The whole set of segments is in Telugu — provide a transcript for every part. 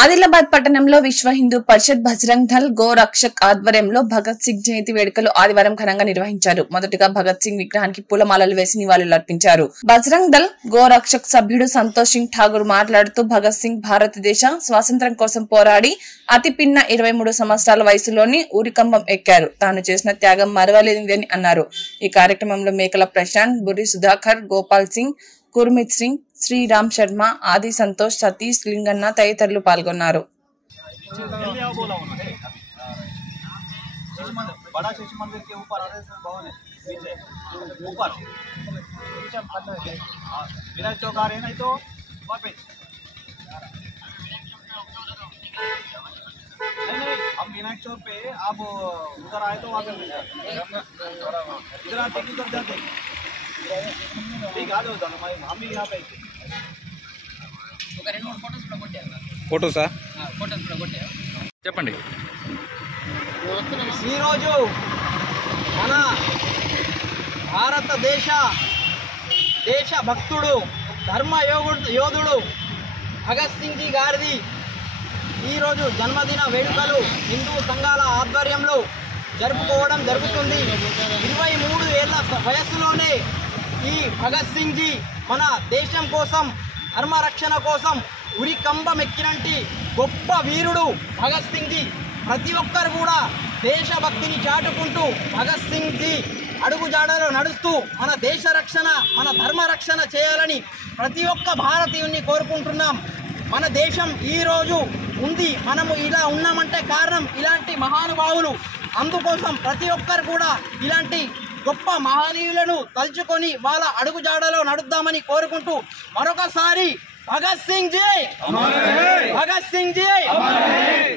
ఆదిలాబాద్ పట్టణంలో విశ్వ హిందూ పరిషత్ బజరంగ్ దళ్ గోరక్షక్ ఆధ్వర్యంలో భగత్ సింగ్ జయంతి వేడుకలు ఆదివారం ఘనంగా నిర్వహించారు. మొదటగా భగత్ సింగ్ విగ్రహానికి పూలమాలలు వేసి నివాళులర్పించారు. బజరంగ్ దళ్ గోరక్షక్ సభ్యుడు సంతోష్ సింగ్ ఠాగూర్ మాట్లాడుతూ భగత్ సింగ్ భారతదేశ స్వాతంత్ర్యం కోసం పోరాడి అతి పిన్న 23 సంవత్సరాల వయసులోని ఊరికంబం ఎక్కారు. తాను చేసిన త్యాగం మరవలేనిదని అన్నారు. ఈ కార్యక్రమంలో మేకల ప్రశాంత్, బుర్రి సుధాకర్, గోపాల్ సింగ్, గుర్మిత్ సింగ్, శ్రీరామ్ శర్మ, ఆది సంతోష్, సతీష్, లింగన్న తదితరులు పాల్గొన్నారు. हम विनायक चौक पे आप उधर आए तो वहाँ पे इधर आते कि उधर जाते ठीक आ जाओ हम भी यहाँ पे ఫోటోసా చెప్పండి. ఈరోజు మన భారతదేశ భక్తుడు ధర్మ యోధుడు భగత్ సింగ్ జీ గారిది ఈరోజు జన్మదిన వేడుకలు హిందూ సంఘాల ఆధ్వర్యంలో జరుపుకోవడం జరుగుతుంది. 23 ఏళ్ల వయస్సులోనే ఈ భగత్ సింగ్ జీ మన దేశం కోసం ధర్మరక్షణ కోసం ఉరి కంబం ఎక్కినంటి గొప్ప వీరుడు భగత్ సింగ్ జీ. ప్రతి ఒక్కరు కూడా దేశభక్తిని చాటుకుంటూ భగత్ సింగ్ జీ అడుగుజాడలో నడుస్తూ మన దేశ రక్షణ మన ధర్మ రక్షణ చేయాలని ప్రతి ఒక్క భారతీయుని కోరుకుంటున్నాం. మన దేశం ఈరోజు ఉంది, మనము ఇలా ఉన్నామంటే కారణం ఇలాంటి మహానుభావులు. అందుకోసం ప్రతి ఒక్కరు కూడా ఇలాంటి గొప్ప మహనీయులను తలుచుకొని వాళ్ళ అడుగుజాడలో నడుద్దామని కోరుకుంటూ మరొకసారి भगत सिंह जी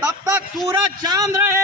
तब तक सूरज चांद रहे।